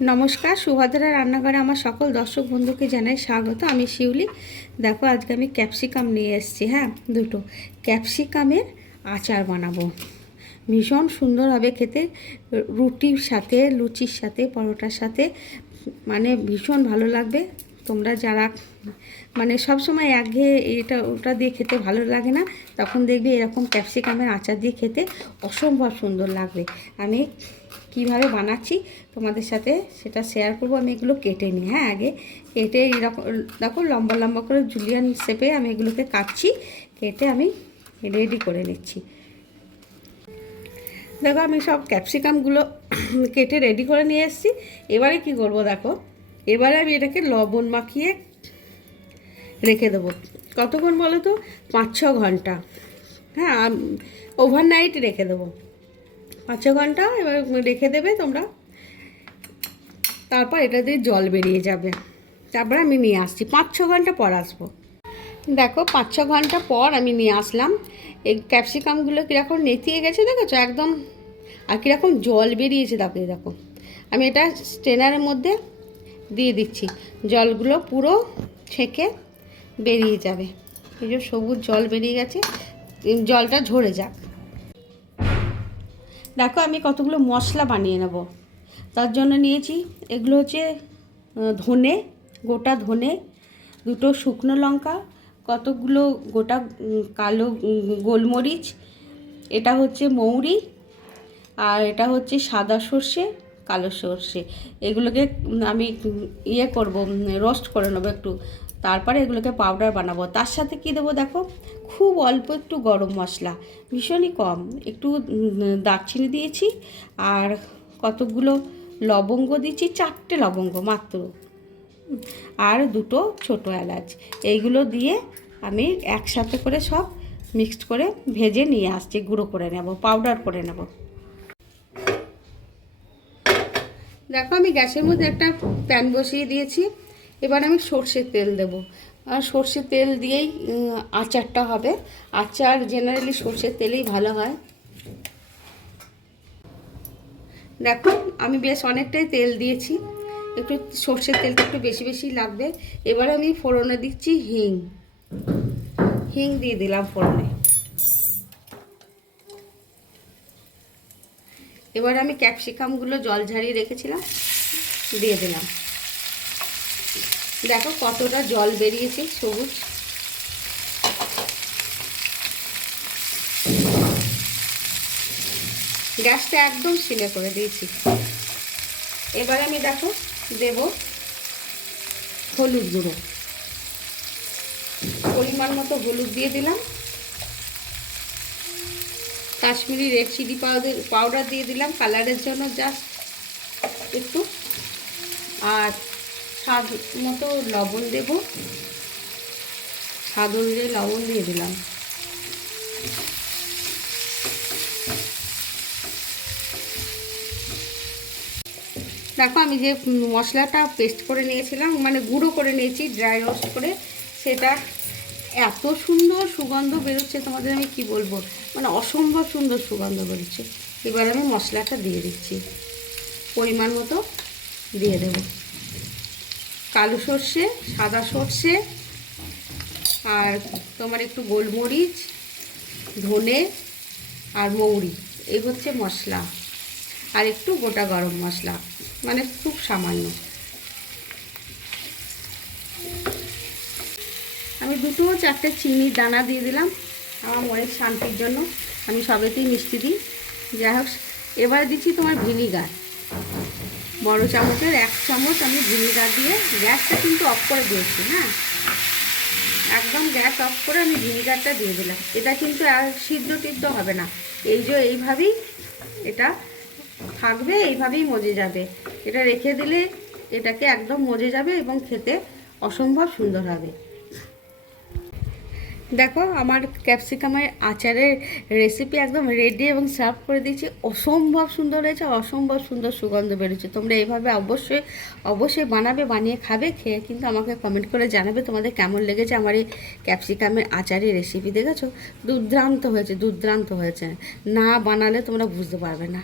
নমস্কার, সুভদ্রা রান্নাঘরে আমার সকল দর্শক বন্ধুকে জানাই স্বাগত। আমি শিউলি। দেখো, আজকে আমি ক্যাপসিকাম নিয়ে এসেছি। হ্যাঁ, দুটো ক্যাপসিকামের আচার বানাবো। ভীষণ সুন্দর হবে খেতে, রুটির সাথে, লুচির সাথে, পরোটার সাথে, মানে ভীষণ ভালো লাগবে। তোমরা যারা মানে সবসময় একঘেয়ে এটা ওটা দিয়ে খেতে ভালো লাগে না, তখন দেখবে এরকম ক্যাপসিকামের আচার দিয়ে খেতে অসম্ভব সুন্দর লাগবে। আমি কিভাবে বানাচ্ছি তোমাদের সাথে সেটা শেয়ার করবো। আমি এগুলো কেটে নিই। হ্যাঁ, আগে কেটে এরকম দেখো লম্বা লম্বা করে জুলিয়ান শেপে আমি এগুলোকে কাটছি, কেটে আমি রেডি করে নিচ্ছি। দেখো, আমি সব ক্যাপসিকামগুলো কেটে রেডি করে নিয়ে এসেছি। এবারে কি করব দেখো, এবারে আমি এটাকে লবণ মাখিয়ে রেখে দেবো। কতক্ষণ বলো তো? 5-6 ঘন্টা। হ্যাঁ, ওভারনাইট রেখে দেবো। 5-6 ঘন্টা এবার রেখে দেবে তোমরা। তারপর এটা দিয়ে জল বেরিয়ে যাবে। তারপর আমি নিয়ে আসছি, 5-6 ঘন্টা পর আসবো। দেখো, 5-6 ঘন্টা পর আমি নিয়ে আসলাম। এই ক্যাপসিকামগুলো কীরকম নেতিয়ে গেছে দেখেছো একদম, আর কীরকম জল বেরিয়েছে দেখো। দেখো, আমি এটা স্ট্রেনারের মধ্যে দিয়ে দিচ্ছি। জলগুলো পুরো ছেঁকে বেরিয়ে যাবে। এই যে সবুজ জল বেরিয়ে গেছে, জলটা ঝরে যাক। দেখো, আমি কতগুলো মশলা বানিয়ে নেব। তার জন্য নিয়েছি, এগুলো হচ্ছে ধনে, গোটা ধনে, 2টো শুকনো লঙ্কা, কতগুলো গোটা কালো গোলমরিচ, এটা হচ্ছে মৌরি, আর এটা হচ্ছে সাদা সর্ষে, কালো সর্ষে। এগুলোকে আমি করব, রোস্ট করে নেবো একটু। তারপরে এগুলোকে পাউডার বানাবো। তার সাথে কি দেবো দেখো, খুব অল্প একটু গরম মশলা, ভীষণই কম, একটু দারচিনি দিয়েছি, আর কতগুলো লবঙ্গ দিয়েছি, 4টে লবঙ্গ মাত্র, আর 2টো ছোটো এলাচ। এইগুলো দিয়ে আমি একসাথে করে সব মিক্সড করে ভেজে নিয়ে আসছি। গুঁড়ো করে নেব, পাউডার করে নেব। দেখো, আমি গ্যাসের মধ্যে একটা প্যান বসিয়ে দিয়েছি। এবার আমি সর্ষের তেল দেব। আর সর্ষের তেল দিয়েই আচারটা হবে। আচার জেনারেলি সর্ষের তেলেই ভালো হয়। দেখো, আমি বেশ অনেকটাই তেল দিয়েছি, একটু সর্ষের তেলটা একটু বেশি বেশি লাগবে। এবার আমি ফোড়নে দিচ্ছি হিং। হিং দিয়ে দিলাম ফোড়নে। এবার আমি ক্যাপসিকামগুলো জল ঝারিয়ে রেখেছিলাম দিয়ে দিলাম। দেখো কতটা জল বেরিয়েছে সবুজ। গ্যাসটা একদম সিলে করে দিয়েছি। এবার আমি দেখো দেব হলুদ গুঁড়ো, পরিমাণ মতো হলুদ দিয়ে দিলাম। কাশ্মীরি রেড চিলি পাউডার দিয়ে দিলাম কালারের জন্য, জাস্ট একটু। আর স্বাদ মতো লবণ দেব, স্বাদ অনুযায়ী লবণ দিয়ে দিলাম। দেখো, আমি যে মশলাটা পেস্ট করে নিয়েছিলাম, মানে গুঁড়ো করে নিয়েছি, ড্রাই রোস্ট করে, সেটা এত সুন্দর সুগন্ধ বেরোচ্ছে তোমাদের আমি কি বলবো, মানে অসম্ভব সুন্দর সুগন্ধ বেরোচ্ছে। এবার আমি মশলাটা দিয়ে দিচ্ছি, পরিমাণ মতো দিয়ে দেব। কালো সর্ষে, সাদা সর্ষে, আর তোমার একটু গোলমরিচ, ধনে আর মৌরি, এই হচ্ছে মশলা। আর একটু গোটা গরম মশলা, মানে খুব সামান্য। আমি 2-4টে চিনির দানা দিয়ে দিলাম আমার মনের শান্তির জন্য। আমি সবেতেই মিষ্টি দিই, যাই হোক। এবারে দিচ্ছি তোমার ভিনিগার, বড় চামচের 1 চামচ আমি ভিনিগার দিয়ে, গ্যাসটা কিন্তু অফ করে দিয়েছি। হ্যাঁ, একদম গ্যাস অফ করে আমি ভিনিগারটা দিয়ে দিলাম। এটা কিন্তু আর সিদ্ধ টিদ্ধ হবে না, এই যে এইভাবেই এটা থাকবে, এইভাবেই মজে যাবে। এটা রেখে দিলে এটাকে একদম মজে যাবে এবং খেতে অসম্ভব সুন্দর হবে। দেখো, আমার ক্যাপসিকামের আচারের রেসিপি একদম রেডি এবং সার্ভ করে দিয়েছি। অসম্ভব সুন্দর হয়েছে, অসম্ভব সুন্দর সুগন্ধ বেরোচ্ছে। তোমরা এইভাবে অবশ্যই অবশ্যই বানাবে, বানিয়ে খাবে, খেয়ে কিন্তু আমাকে কমেন্ট করে জানাবে তোমাদের কেমন লেগেছে আমার এই ক্যাপসিকামের আচারের রেসিপি। দেখেছো, দুর্দান্ত হয়েছে, দুর্দান্ত হয়েছে। না বানালে তোমরা বুঝতে পারবে না।